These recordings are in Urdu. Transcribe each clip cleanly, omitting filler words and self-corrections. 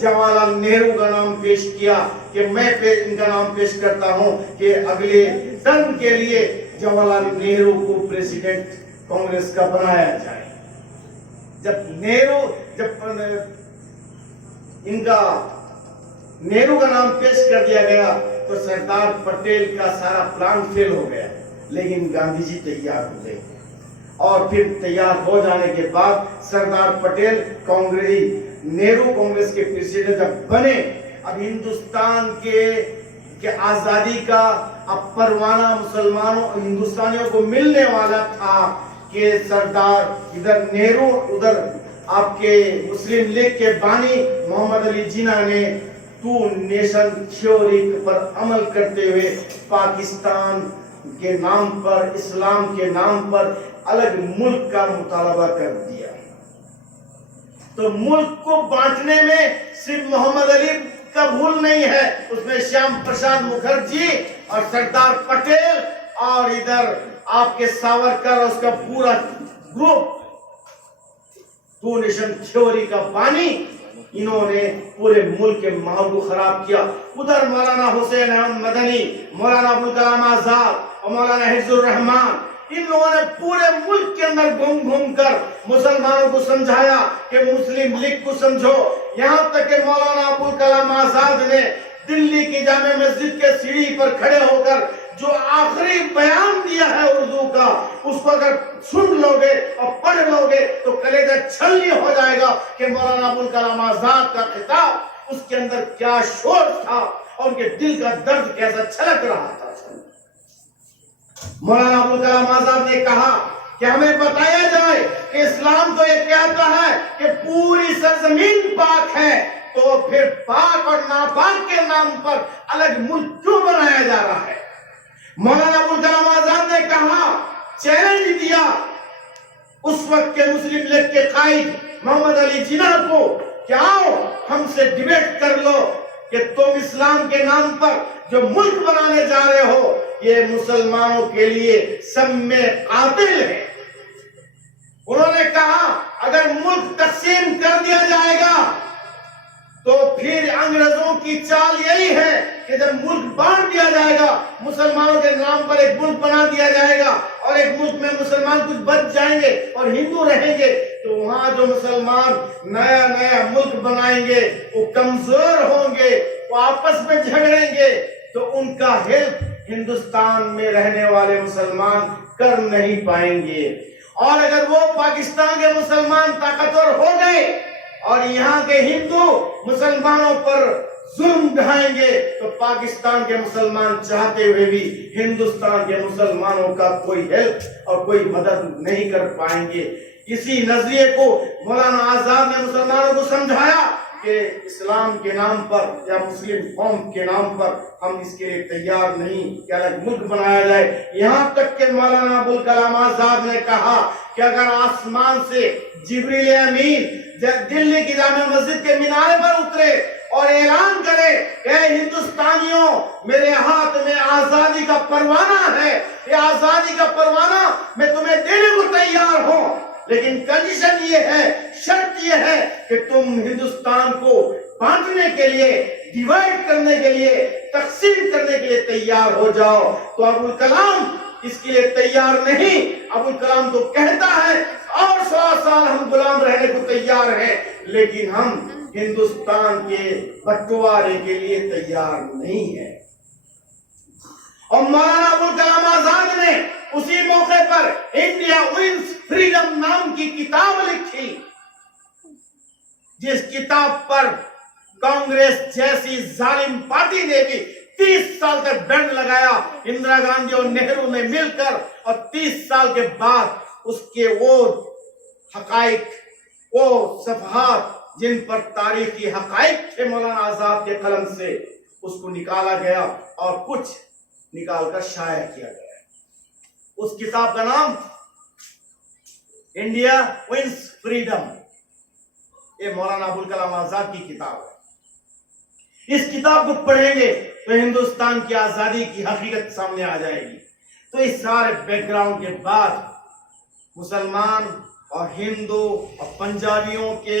جواہر لال نہرو کا نام پیش کیا کہ میں ان کا نام پیش کرتا ہوں کہ اگلے ٹرم کے لیے جواہر لال نہرو کو پریزیڈنٹ کانگریس کا بنایا جائے۔ جب نہرو کا نام پیش کر دیا گیا تو سردار پٹیل کا سارا پلان فیل ہو گیا، لیکن گاندھی جی تیار ہو گئے، اور پھر تیار ہو جانے کے بعد سردار پٹیل نہرو کانگریس کے پریزیڈنٹ جب بنے، اب ہندوستان کے آزادی کا اب پروانہ مسلمانوں ہندوستانیوں کو ملنے والا تھا کہ سردار ادھر نہرو ادھر آپ کے مسلم لیگ کے بانی محمد علی جناح نے ٹو نیشن تھیوری پر عمل کرتے ہوئے پاکستان کے نام پر، اسلام کے نام پر الگ ملک کا مطالبہ کر دیا۔ تو ملک کو بانٹنے میں صرف محمد علی کا بھول نہیں ہے، اس میں شیام پرساد مکھرجی اور سردار پٹیل اور ادھر آپ کے ساورکر اور اس کا پورا گروپ ٹو نیشن تھیوری کا بانی، انہوں نے پورے ملک کے ماحول کو خراب کیا۔ ادھر مولانا حسین احمد مدنی، مولانا ابوالکلام آزاد اور مولانا حفظ الرحمان، ان لوگوں نے پورے ملک کے اندر گھوم کر مسلمانوں کو سمجھایا کہ مسلم لیگ کو سمجھو، یہاں تک کہ مولانا ابوالکلام آزاد نے دلی کی جامع مسجد کے سیڑھی پر کھڑے ہو کر جو آخری بیان دیا ہے اردو کا، اس کو اگر سن لو گے اور پڑھ لو گے تو کلیجہ چھلنی ہو جائے گا کہ مولانا ابوالکلام آزاد کا خطاب، اس کے اندر کیا شور تھا اور ان کے دل کا درد کیسا چھلک رہا تھا۔ مولانا ابوالکلام آزاد نے کہا کہ ہمیں بتایا جائے کہ اسلام تو یہ کہتا ہے کہ پوری سرزمین پاک ہے، تو پھر پاک اور ناپاک کے نام پر الگ ملک کیوں بنایا جا رہا ہے؟ مولانا ابوالکلام آزاد نے کہا، چیلنج دیا اس وقت کے مسلم لیگ کے قائد محمد علی جناح کو کہ آؤ ہم سے ڈیبیٹ کر لو کہ تم اسلام کے نام پر جو ملک بنانے جا رہے ہو یہ مسلمانوں کے لیے سم قاتل ہے۔ انہوں نے کہا اگر ملک تقسیم کر دیا جائے گا تو پھر انگریزوں کی چال یہی ہے کہ جب ملک بانٹ دیا جائے گا، مسلمانوں کے نام پر ایک ملک بنا دیا جائے گا اور ایک ملک میں مسلمان کچھ بچ جائیں گے اور ہندو رہیں گے، تو وہاں جو مسلمان نیا ملک بنائیں گے وہ کمزور ہوں گے، وہ آپس میں جھگڑیں گے، تو ان کا ہیلپ ہندوستان میں رہنے والے مسلمان کر نہیں پائیں گے۔ اور اگر وہ پاکستان کے مسلمان طاقتور ہو گئے اور یہاں کے ہندو مسلمانوں پر ظلم ڈھائیں گے تو پاکستان کے مسلمان چاہتے ہوئے بھی ہندوستان کے مسلمانوں کا کوئی ہیلپ اور کوئی مدد نہیں کر پائیں گے۔ اسی نظریے کو مولانا آزاد نے مسلمانوں کو سمجھایا کہ اسلام کے نام پر یا مسلم قوم کے نام پر ہم اس کے لیے تیار نہیں کہ الگ ملک بنایا جائے۔ یہاں تک کہ مولانا ابوالکلام آزاد نے کہا کہ اگر آسمان سے جبریل امین دلی کی جامع مسجد کے مینارے پر اترے اور اعلان کرے کہ اے ہندوستانیوں، میرے ہاتھ میں آزادی کا پروانہ ہے، یہ آزادی کا پروانہ میں تمہیں دینے کو تیار ہوں، لیکن کنڈیشن یہ ہے، شرط یہ ہے کہ تم ہندوستان کو بانٹنے کے لیے، ڈیوائیڈ کرنے کے لیے، تقسیم کرنے کے لیے تیار ہو جاؤ۔ تو ابوالکلام اس کے لیے تیار نہیں، ابوالکلام تو کہتا ہے اور 100 سال ہم غلام رہنے کو تیار ہیں، لیکن ہم ہندوستان کے بٹوارے کے لیے تیار نہیں ہیں۔ اور مولانا ابوالکلام آزاد نے اسی موقع پر انڈیا ونز فریڈم نام کی کتاب لکھی، جس کتاب پر کانگریس جیسی ظالم پارٹی نے بھی 30 سال تک بینڈ لگایا، اندرا گاندھی اور نہرو نے مل کر، اور 30 سال کے بعد اس کے وہ حقائق، وہ صفحات جن پر تاریخی حقائق تھے مولانا آزاد کے قلم سے، اس کو نکالا گیا اور کچھ نکال کر شائع کیا گیا۔ اس کتاب کا نام انڈیا ونز فریڈم، یہ مولانا ابوالکلام آزاد کی کتاب ہے۔ اس کتاب کو پڑھیں گے تو ہندوستان کی آزادی کی حقیقت سامنے آ جائے گی۔ تو اس سارے بیک گراؤنڈ کے بعد مسلمان اور ہندو اور پنجابیوں کے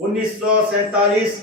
1947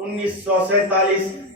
1947